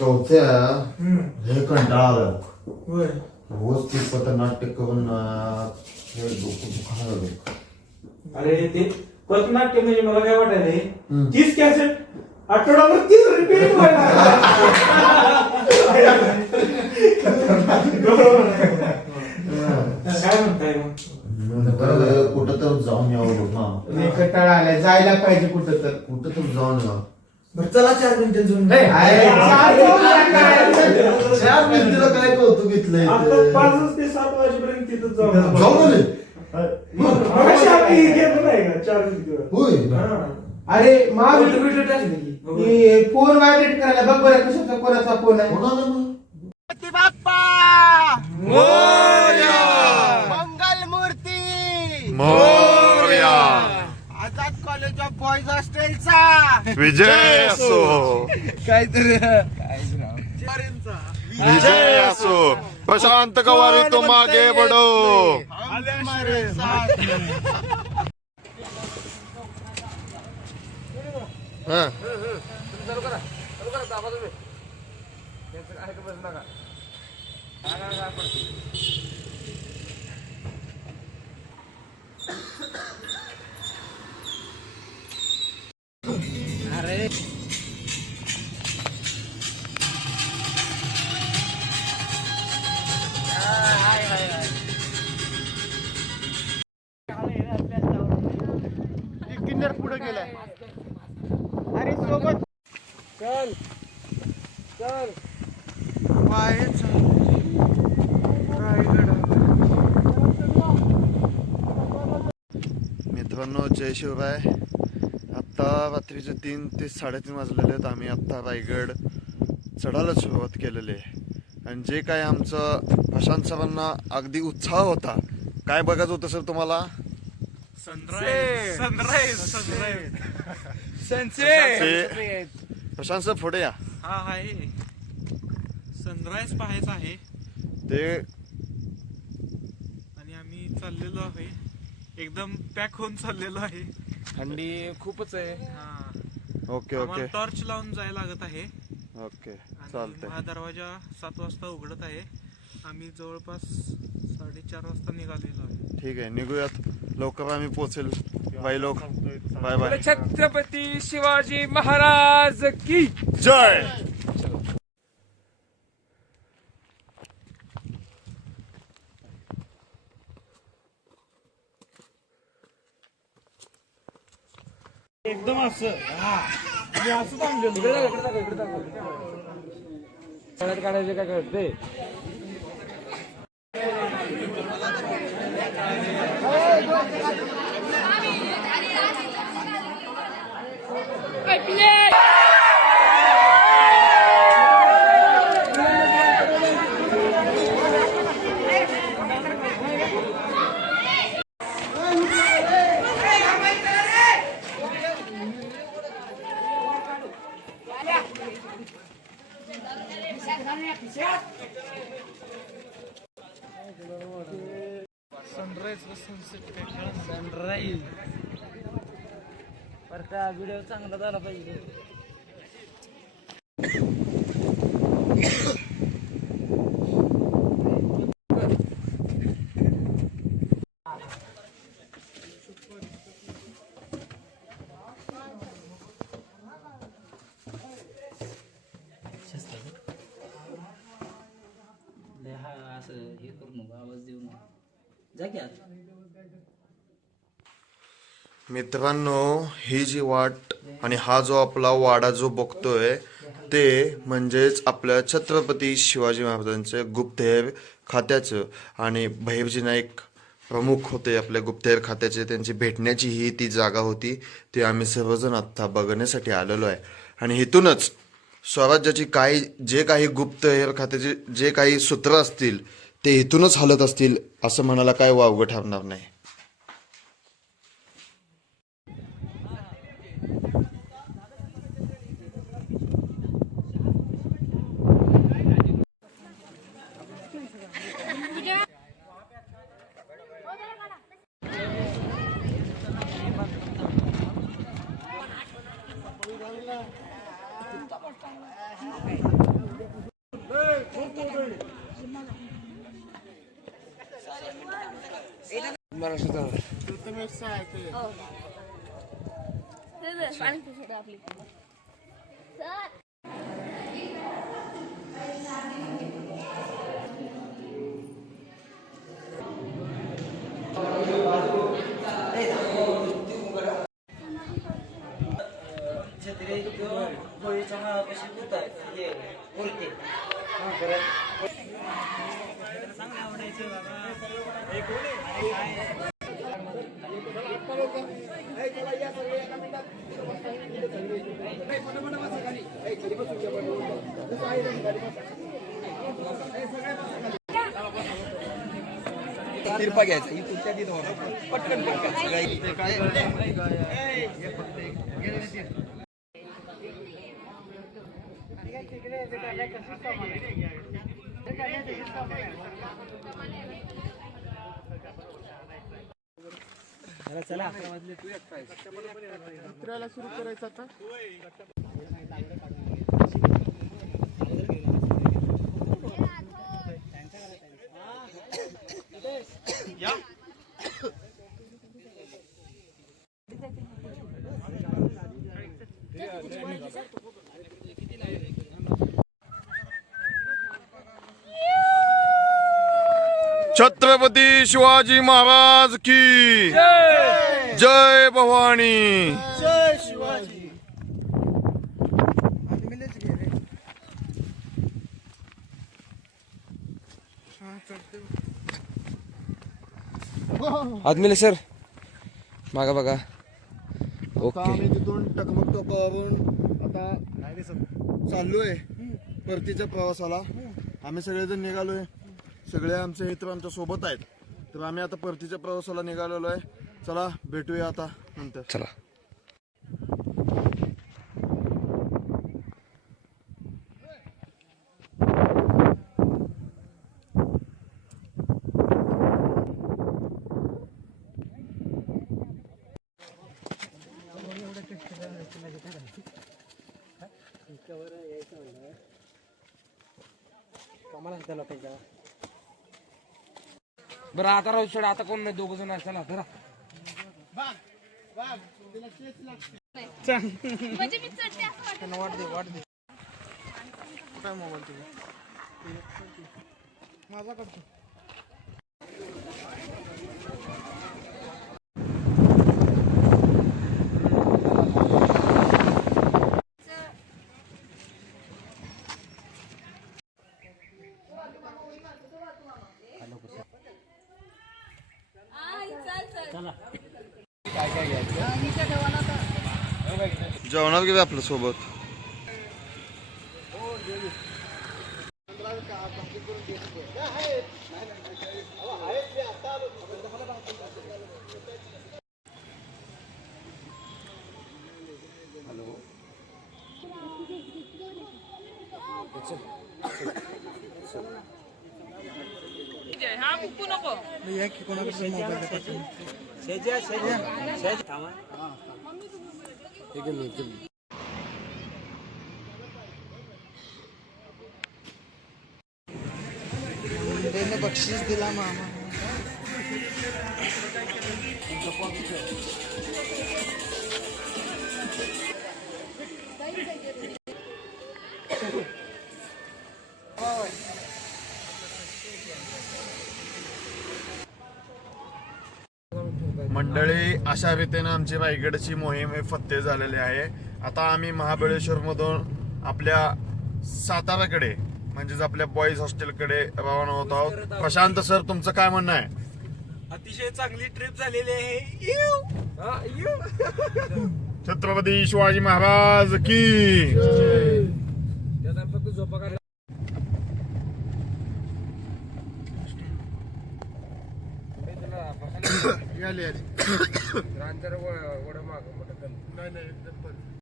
कवत्या हे कंटाळा आला होय. रोज ते पथनाट्य करून हे डोकं दुखायला लागलं. अरे ते पथनाट्य म्हणजे मला काय वाटायलंय, तीच कॅसेट आठवडाभर तीच रिपीट व्हायला. काय म्हणताय मग? कुठं तर जाऊन यावं ना. नाही, कंटाळा आलाय, जायला पाहिजे कुठं तर. कुठं तर जाऊन या. बरं चला 4 मिनिटं जाऊन. 4 मिनिटाला काय कौतुक घेतलंय आता 5 ते 7 वाजेपर्यंत तिथं जाऊन आले. मगाशी आम्ही गेलो नाही का 4 मिनिटं. होय. अरे माग व्हिडिओ टाकली. फोन व्हायब्रेट करायला बघ बरं कशाचा कोणाचा फोन आहे. कोणाला मग? बाप्पा मंगल मूर्ती मोरया आझाद कॉलेज ऑफ बॉयज हॉस्टेलचा विजय असो काहीतरी विजय असो प्रशांत कवारी तो मागे बडो हा किन्नर पुढे गेलाय. अरे सोबत चल चल मित्रांनो जय शिवराय. आत्ता रात्रीचे 3 ते 3:30 वाजलेले आहेत. आम्ही आत्ता रायगड चढायला सुरुवात केलेली आहे आणि जे काय आमचं प्रशांत सरांना अगदी उत्साह होता. काय बघायचं होतं सर तुम्हाला? प्रशांत सर पुढे या. हा आहे सनराईज पाहायचा आहे ते आणि आम्ही चाललेलो आहे एकदम पॅक होऊन चाललेलो आहे. थंडी खूपच आहे. हा ओके ओके टॉर्च लावून जायला लागत आहे. ओके आणि चालतंय. हा दरवाजा 7 वाजता उघडत आहे. आम्ही जवळपास 4:30 वाजता निघालेलो आहे. ठीक आहे निघूयात लवकर आम्ही पोहोचेल. बाय लोक बाय बाय. छत्रपती शिवाजी महाराज की जय. एकदम असं असं थांबलेलो. काढायचे काय कळते. सनराईज व सनसेट काय कळलं. सनराईज पर का व्हिडिओ चांगला झाला पाहिजे. असं हे करू नको, आवाज देऊ नको. जा की आत. मित्रांनो ही जी वाट आणि हा जो आपला वाडा जो बघतोय ते म्हणजेच आपल्या छत्रपती शिवाजी महाराजांचे गुप्तहेर खात्याचं आणि भैरजी नाईक प्रमुख होते आपल्या गुप्तहेर खात्याचे. त्यांची भेटण्याची ही ती जागा होती. ते आम्ही सर्वजण आत्ता बघण्यासाठी आलेलो आहे आणि इथूनच स्वराज्याची जे काही गुप्तहेर खात्याचे जे काही सूत्र असतील ते इथूनच हलत असतील असं म्हणायला काय वावगं ठरणार नाही. तिरपा घ्यायचा इथून त्या तिथं पटकन सुरू करायचं आता. छत्रपती शिवाजी महाराज की जय भवानी. आदमीले सर मागा बघा. ओके आम्ही तिथून टकमक टोकावरून आता चाललोय परतीच्या प्रवासाला. आम्ही सगळेजण निघालोय. सगळे आमचे मित्र आमच्या सोबत आहेत. तर आम्ही आता परतीच्या प्रवासाला निघालेलो आहे. चला भेटूया आता नंतर. चला. बरं आता राहू सोड. आता कोण नाही, दोघ जण आहे. चला धरा. म्हणजे मी चढते असं वाटतं. वाट दे. कुठे मोबाईल तुझा? माझा करतो. जेवणार की आपल्या सोबत. हा फुकू नको. बक्षीस दिला मामा. मंडळी, अशा रीतीने आमची रायगडची मोहीम हे फत्ते झालेली आहे. आता आम्ही महाबळेश्वर मधून आपल्या साताराकडे म्हणजेच आपल्या बॉईज हॉस्टेलकडे रवाना होत आहोत. प्रशांत सर, तुमचं काय म्हणणं आहे? अतिशय चांगली ट्रिप झालेली आहे. छत्रपती शिवाजी महाराज की. आली. नाही एकदम